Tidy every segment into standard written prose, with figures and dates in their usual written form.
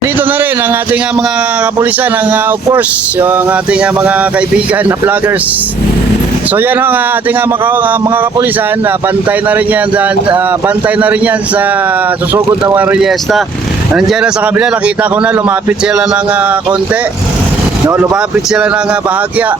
Dito na rin ang ating mga kapulisan, of course, yung ating mga kaibigan na vloggers. So yan ang ating mga kapulisan, bantay na rin yan, bantay na rin yan sa susugod ng mga reyesta. Nandiyan na sa kabila, nakita ko na lumapit sila ng konti. No, lumapit sila ng bahagya.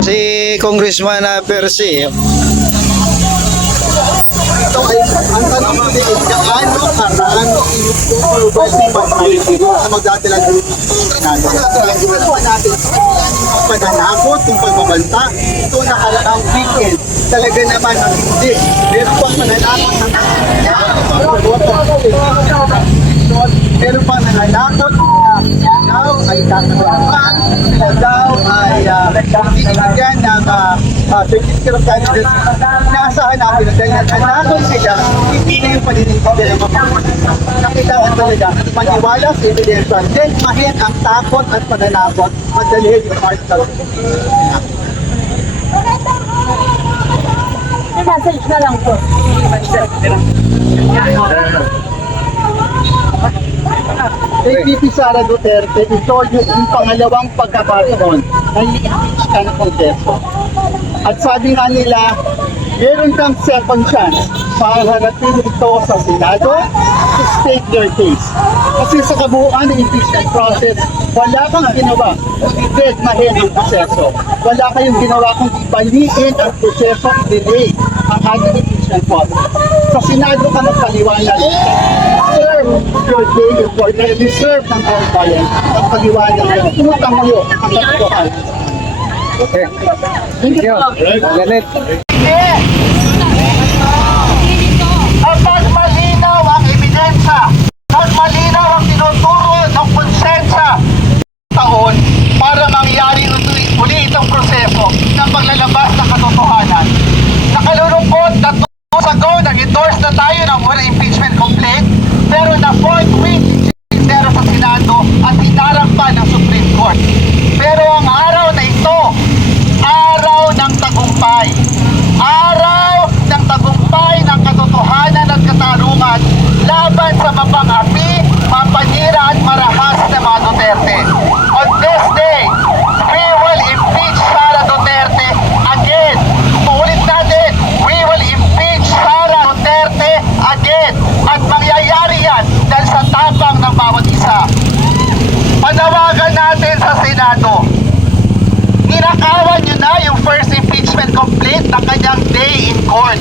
Si Congressman Percy. Ito ay ang tanong ko din, gaano karaan na magdadalag natin pananakot, kung pagbabanta, ito nakaraang weekend. Talaga naman ang hindi. Meron pang mananakot ng meron pang nananakot na daw ay tatalaman, na daw ay binigyan ng certificate of candidacy. Inaasahan natin na dahil nananakot sila, hindi na yung paninindig nila. Nakitaan talaga, maniwala sa ebidensya, then mahin ang takot at pananakot, madalhin yung article. Message na lang po. VP Sara Duterte, ito yung pangalawang pagkakataon na i-impeach ka ng Kongreso. At sabi nga nila, meron kang second chance para harapin ito sa Senado to state their case. Kasi sa kabuuan ng impeachment process, wala kang ginawa kundi deadmahin ang proseso. Wala kayong ginawa kundi baliin ang proseso, i-delay ang ating impeachment process. Sa Senado ka magpaliwanag. Serve your day in court na deserve ng kauntayan ang paliwanag na utang mo yun ang katotohan. Okay. Thank you. Ganit. Kapag malinaw ang ebidensya, kapag malinaw ang tinuturo ng konsensya taon para mangyari uli itong proseso ng paglalabas ng katotohanan. Nakalulungkot na 2 months ago, nag-endorse na tayo ng wala impeachment complaint, pero na 4th week, pero sa Senado at hinarap pa ng Supreme Court. Pero ang araw na ito, araw ng tagumpay. Araw ng tagumpay ng katotohanan at katarungan laban sa mapang-api, mapanira at marahas na mga Duterte. On this day, we will impeach Sara Duterte again. Paulit natin, we will impeach Sara Duterte again. At mangyayari yan dahil sa tapang ng bawat isa. Panawagan natin sa Senado. Ninakawan nyo na yung first impeachment complaint ng kanyang day in court.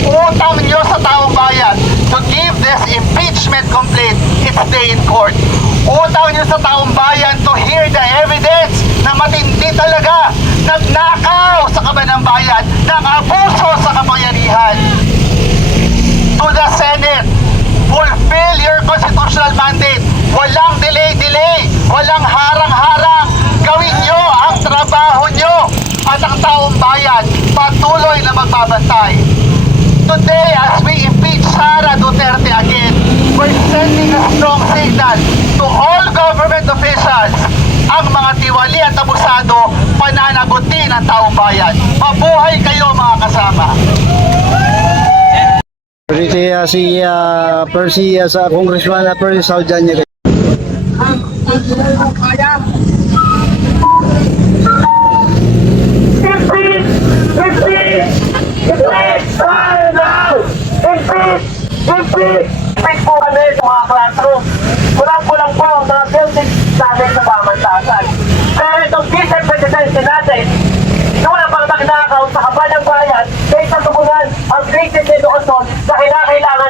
Utang nyo sa taong bayan to give this impeachment complaint its day in court. Utang nyo sa taong bayan to hear the evidence na matindi talaga nagnakaw sa kabanang bayan ng abuso sa kapangyarihan. To the Senate, fulfill your constitutional mandate. Walang delay-delay, walang harang-harang. Gawin nyo ang trabaho nyo at ang taong bayan patuloy na magbabantay. Today, as we impeach Sara Duterte again, we're sending a strong signal to all government officials. Ang mga tiwali at abusado, pananagutin ang taong bayan. Mabuhay kayo mga kasama. Si Percy sa Congressman Percy Saudianya. Kaya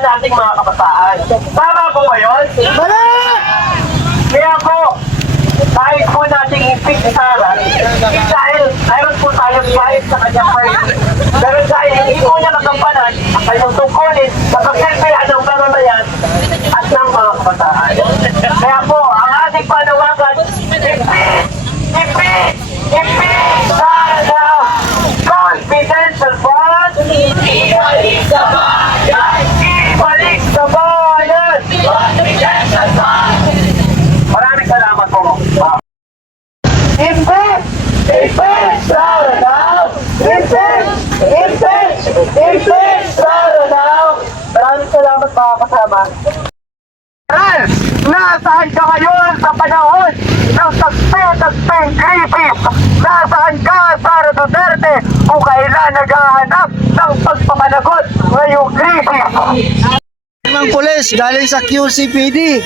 nating mga kabataan. Tama po ba yun? Mali! Kaya po, kahit po nating impik si Sara, dahil mayroon po tayong bias sa kanyang party. Pero dahil hindi po niya magampanan ang kanyang tungkulin sa pagsilbihan ng mamamayan at ng mga kabataan. Kaya po, ang ating panawagan, impik Sara! Confidential fund! Ibalik sa bayan! Ibalik sa bayan! Confidential fund! Maraming salamat po. Invest! Invest! Sara now! Invest! Invest! Invest! Sara now! Maraming salamat mga kasama. Nasaan ka ngayon sa panahon ng tagpe-tagpeng krisis? Nasaan ka, Sara Duterte, kung kailan naghahanap ng pagpapanagot ngayong krisis? Ng pulis galing sa QCPD.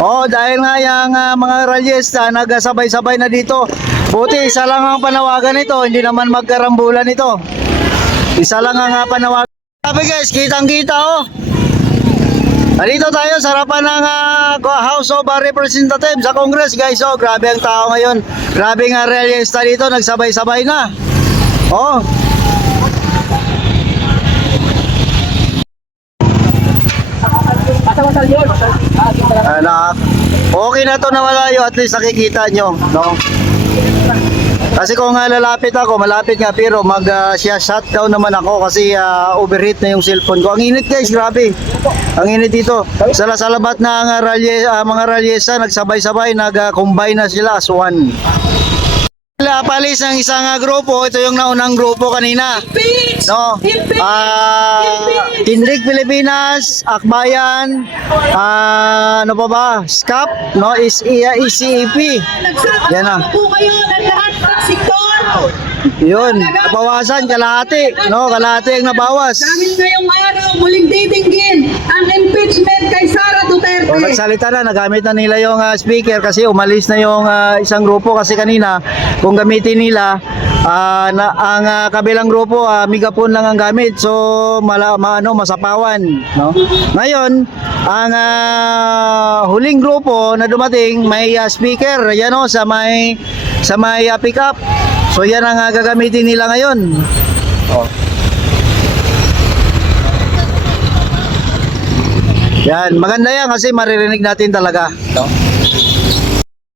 Oh, dahil nga yung mga ralyesta nagsabay-sabay na dito. Buti isa lang ang panawagan nito, hindi naman magkarambulan ito. Isa lang ang panawagan. Sabi guys, kitang-kita oh. Dito tayo sa harapan ng House of Representatives sa Congress guys. Oh, grabe ang tao ngayon. Grabe nga ralyesta dito, nagsabay-sabay na. Oh. Okay na to na malayo, at least nakikita nyo, no? Kasi kung lalapit ako, malapit nga, pero shutdown naman ako kasi overheat na yung cellphone ko. Ang init guys, grabe. Ang init dito. Sa labat na mga ralyesa, nagsabay-sabay, nag-combine na sila as one. Palis ng isang grupo, ito yung naunang grupo kanina. No? Tindig Pilipinas, Akbayan, ano pa ba? SCAP, no? ECEP. Yan na. Po kayo ng lahat ng sektor. Yun, nabawasan, kalahati, no? Kalahati ang nabawas. Dahil ngayong araw, muling titinggin ang impeachment kay Sara Duterte. O, nagsalita na, nagamit na nila yung speaker kasi umalis na yung isang grupo kasi kanina kung gamitin nila ang kabilang grupo megapon lang ang gamit, so masapawan, no? Ngayon ang huling grupo na dumating may speaker yan o sa may pick up, so yan ang gagamitin nila ngayon. Yan, maganda yan kasi maririnig natin talaga, no?